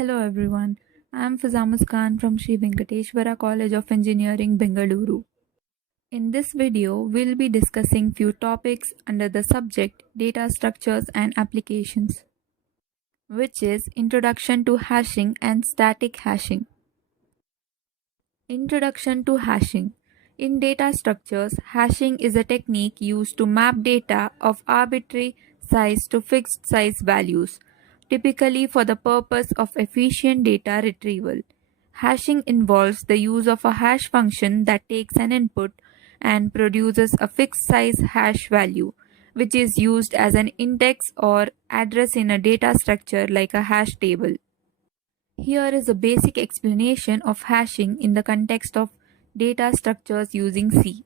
Hello everyone, I am Fizamus Khan from Sri Venkateshwara College of Engineering, Bengaluru. In this video, we'll be discussing few topics under the subject Data Structures and Applications, which is Introduction to Hashing and Static Hashing. Introduction to Hashing. In data structures, hashing is a technique used to map data of arbitrary size to fixed size values, typically for the purpose of efficient data retrieval. Hashing involves the use of a hash function that takes an input and produces a fixed size hash value, which is used as an index or address in a data structure like a hash table. Here is a basic explanation of hashing in the context of data structures using C.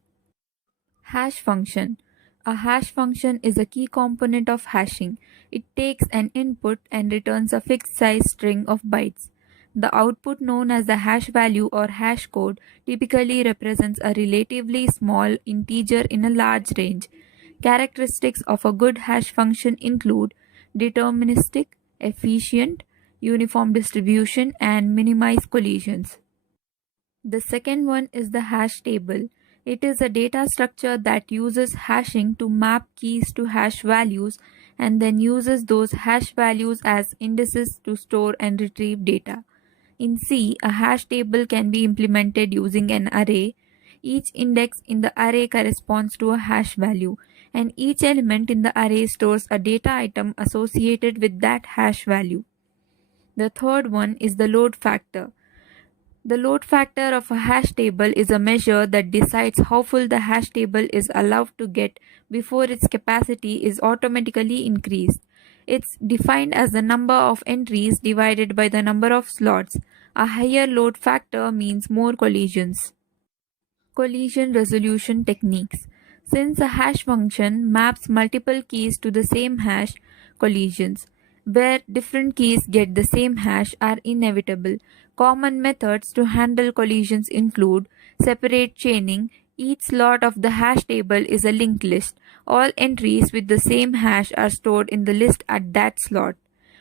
Hash function. A hash function is a key component of hashing. It takes an input and returns a fixed size string of bytes. The output, known as the hash value or hash code, typically represents a relatively small integer in a large range. Characteristics of a good hash function include deterministic, efficient, uniform distribution, and minimize collisions. The second one is the hash table. It is a data structure that uses hashing to map keys to hash values and then uses those hash values as indices to store and retrieve data. In C, a hash table can be implemented using an array. Each index in the array corresponds to a hash value, and each element in the array stores a data item associated with that hash value. The third one is the load factor. The load factor of a hash table is a measure that decides how full the hash table is allowed to get before its capacity is automatically increased. It's defined as the number of entries divided by the number of slots. A higher load factor means more collisions. Collision resolution techniques. Since a hash function maps multiple keys to the same hash, collisions where different keys get the same hash are inevitable. Common methods to handle collisions include separate chaining. Each slot of the hash table is a linked list. All entries with the same hash are stored in the list at that slot.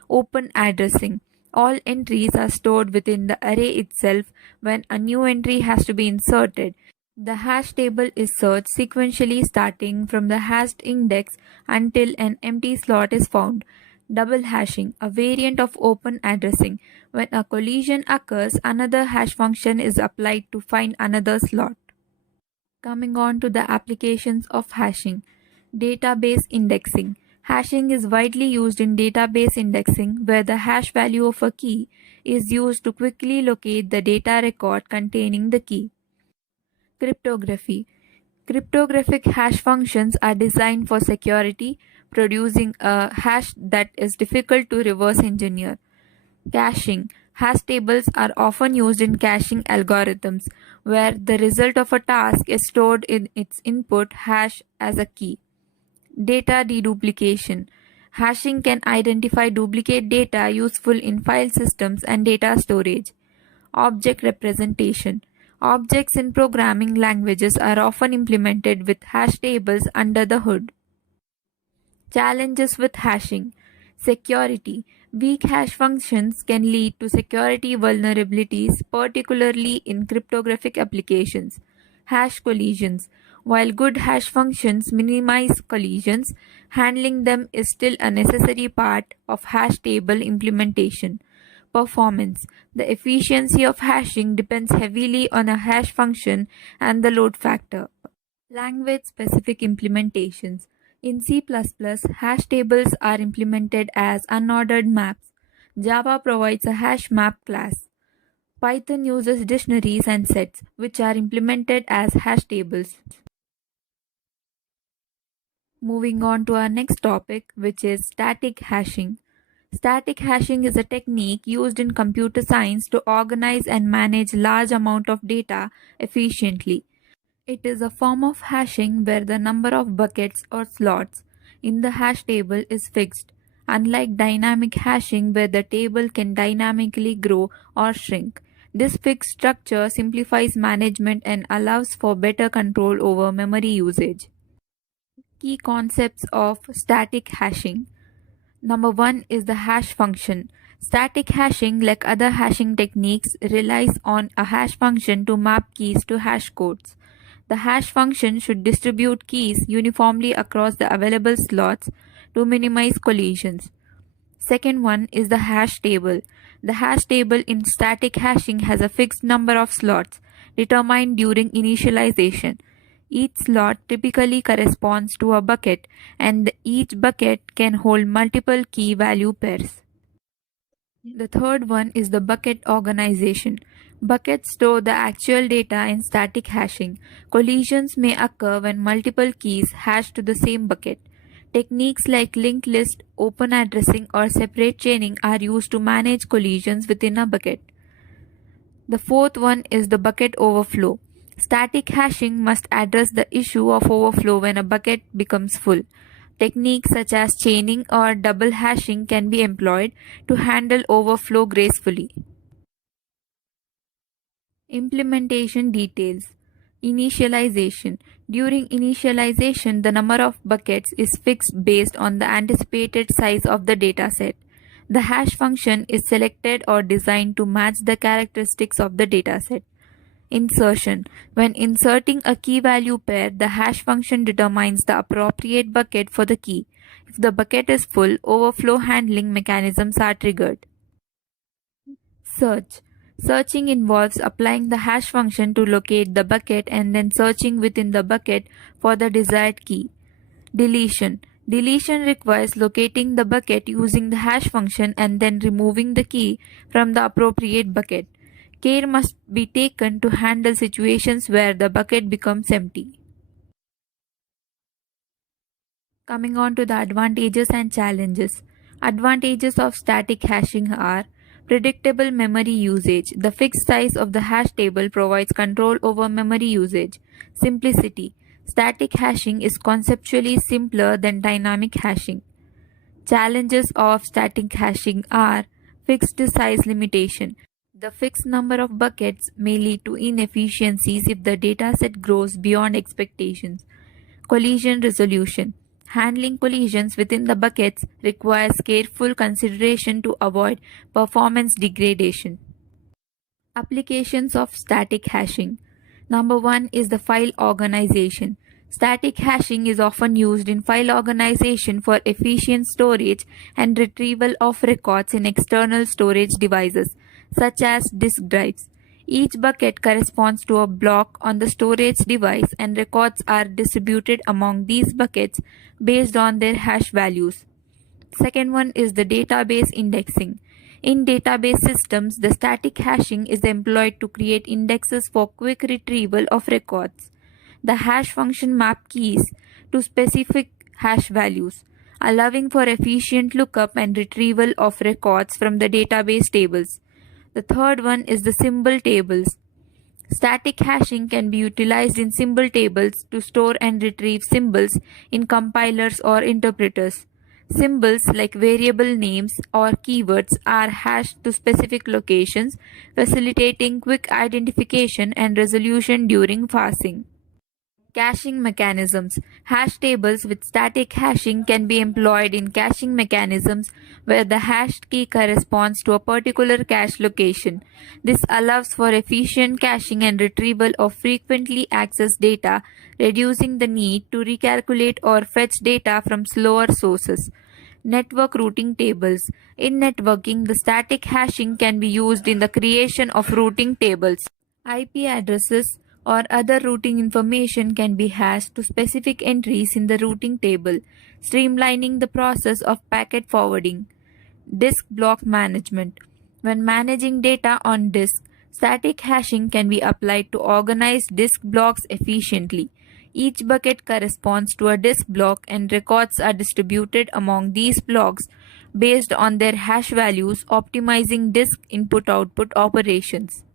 Open addressing. All entries are stored within the array itself. When a new entry has to be inserted, the hash table is searched sequentially starting from the hashed index until an empty slot is found. Double hashing, a variant of open addressing. When a collision occurs, another hash function is applied to find another slot. Coming on to the applications of hashing. Database indexing. Hashing is widely used in database indexing, where the hash value of a key is used to quickly locate the data record containing the key. Cryptography. Cryptographic hash functions are designed for security, producing a hash that is difficult to reverse engineer. Caching. Hash tables are often used in caching algorithms, where the result of a task is stored in its input hash as a key. Data deduplication. Hashing can identify duplicate data useful in file systems and data storage. Object representation. Objects in programming languages are often implemented with hash tables under the hood. Challenges with hashing. Security. Weak hash functions can lead to security vulnerabilities, particularly in cryptographic applications. Hash collisions. While good hash functions minimize collisions, handling them is still a necessary part of hash table implementation. Performance. The efficiency of hashing depends heavily on a hash function and the load factor. Language-specific implementations. In C++, hash tables are implemented as unordered maps. Java provides a hash map class. Python uses dictionaries and sets, which are implemented as hash tables. Moving on to our next topic, which is static hashing. Static hashing is a technique used in computer science to organize and manage large amount of data efficiently. It is a form of hashing where the number of buckets or slots in the hash table is fixed, unlike dynamic hashing where the table can dynamically grow or shrink. This fixed structure simplifies management and allows for better control over memory usage. Key concepts of static hashing. Number one is the hash function. Static hashing, like other hashing techniques, relies on a hash function to map keys to hash codes. The hash function should distribute keys uniformly across the available slots to minimize collisions. Second one is the hash table. The hash table in static hashing has a fixed number of slots determined during initialization. Each slot typically corresponds to a bucket, and each bucket can hold multiple key value pairs. The third one is the bucket organization. Buckets store the actual data in static hashing. Collisions may occur when multiple keys hash to the same bucket. Techniques like linked list, open addressing, or separate chaining are used to manage collisions within a bucket. The fourth one is the bucket overflow. Static hashing must address the issue of overflow when a bucket becomes full. Techniques such as chaining or double hashing can be employed to handle overflow gracefully. Implementation details. Initialization. During initialization, the number of buckets is fixed based on the anticipated size of the dataset. The hash function is selected or designed to match the characteristics of the dataset. Insertion. When inserting a key value pair, the hash function determines the appropriate bucket for the key. If the bucket is full, overflow handling mechanisms are triggered. Search. Searching involves applying the hash function to locate the bucket and then searching within the bucket for the desired key. Deletion. Deletion requires locating the bucket using the hash function and then removing the key from the appropriate bucket. Care must be taken to handle situations where the bucket becomes empty. Coming on to the advantages and challenges. Advantages of static hashing are predictable memory usage. The fixed size of the hash table provides control over memory usage. Simplicity. Static hashing is conceptually simpler than dynamic hashing. Challenges of static hashing are fixed size limitation. The fixed number of buckets may lead to inefficiencies if the dataset grows beyond expectations. Collision resolution. Handling collisions within the buckets requires careful consideration to avoid performance degradation. Applications of static hashing. Number 1 is the file organization. Static hashing is often used in file organization for efficient storage and retrieval of records in external storage devices, such as disk drives. Each bucket corresponds to a block on the storage device, and records are distributed among these buckets based on their hash values. Second one is the database indexing. In database systems, the static hashing is employed to create indexes for quick retrieval of records. The hash function map keys to specific hash values, allowing for efficient lookup and retrieval of records from the database tables. The third one is the symbol tables. Static hashing can be utilized in symbol tables to store and retrieve symbols in compilers or interpreters. Symbols like variable names or keywords are hashed to specific locations, facilitating quick identification and resolution during parsing. Caching mechanisms. Hash tables with static hashing can be employed in caching mechanisms where the hashed key corresponds to a particular cache location. This allows for efficient caching and retrieval of frequently accessed data, reducing the need to recalculate or fetch data from slower sources. Network routing tables. In networking, the static hashing can be used in the creation of routing tables. IP addresses or other routing information can be hashed to specific entries in the routing table, streamlining the process of packet forwarding. Disk block management. When managing data on disk, static hashing can be applied to organize disk blocks efficiently. Each bucket corresponds to a disk block, and records are distributed among these blocks based on their hash values, optimizing disk input-output operations.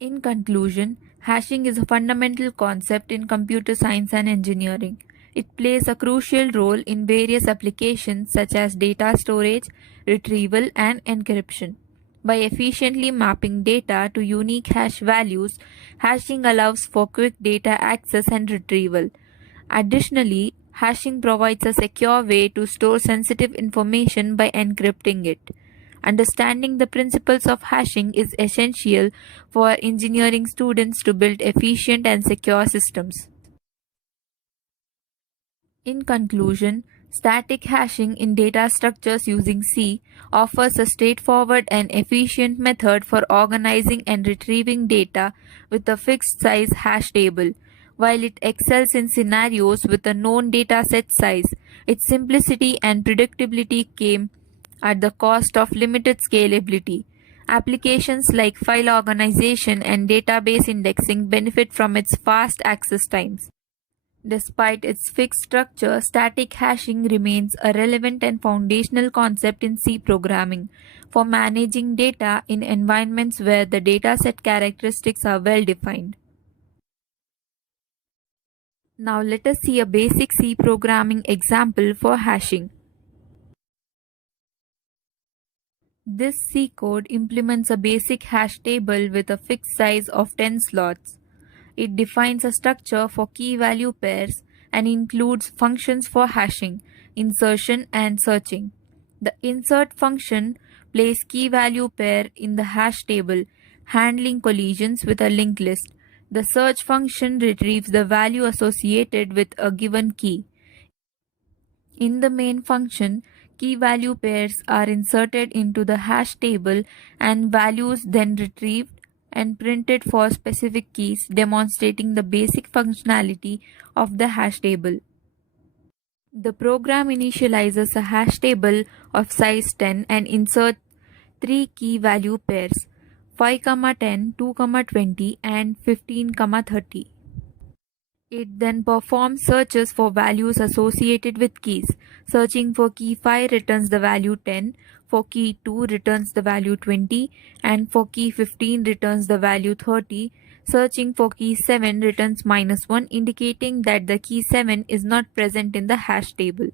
In conclusion, hashing is a fundamental concept in computer science and engineering. It plays a crucial role in various applications such as data storage, retrieval, and encryption. By efficiently mapping data to unique hash values, hashing allows for quick data access and retrieval. Additionally, Hashing provides a secure way to store sensitive information by encrypting it. Understanding the principles of hashing is essential for engineering students to build efficient and secure systems. In conclusion, static hashing in data structures using C offers a straightforward and efficient method for organizing and retrieving data with a fixed size hash table. While it excels in scenarios with a known dataset size, its simplicity and predictability came at the cost of limited scalability. Applications like file organization and database indexing benefit from its fast access times. Despite its fixed structure, static hashing remains a relevant and foundational concept in C programming for managing data in environments where the dataset characteristics are well defined. Now let us see a basic C programming example for hashing. This C code implements a basic hash table with a fixed size of 10 slots. It defines a structure for key value pairs and includes functions for hashing, insertion, and searching. The insert function places key value pair in the hash table, handling collisions with a linked list. The search function retrieves the value associated with a given key. In the main function, key value pairs are inserted into the hash table and values then retrieved and printed for specific keys, demonstrating the basic functionality of the hash table. The program initializes a hash table of size 10 and inserts three key value pairs 5, 10, 2, 20 and 15, 30. It then performs searches for values associated with keys. Searching for key 5 returns the value 10, for key 2 returns the value 20, and for key 15 returns the value 30. Searching for key 7 returns -1, indicating that the key 7 is not present in the hash table.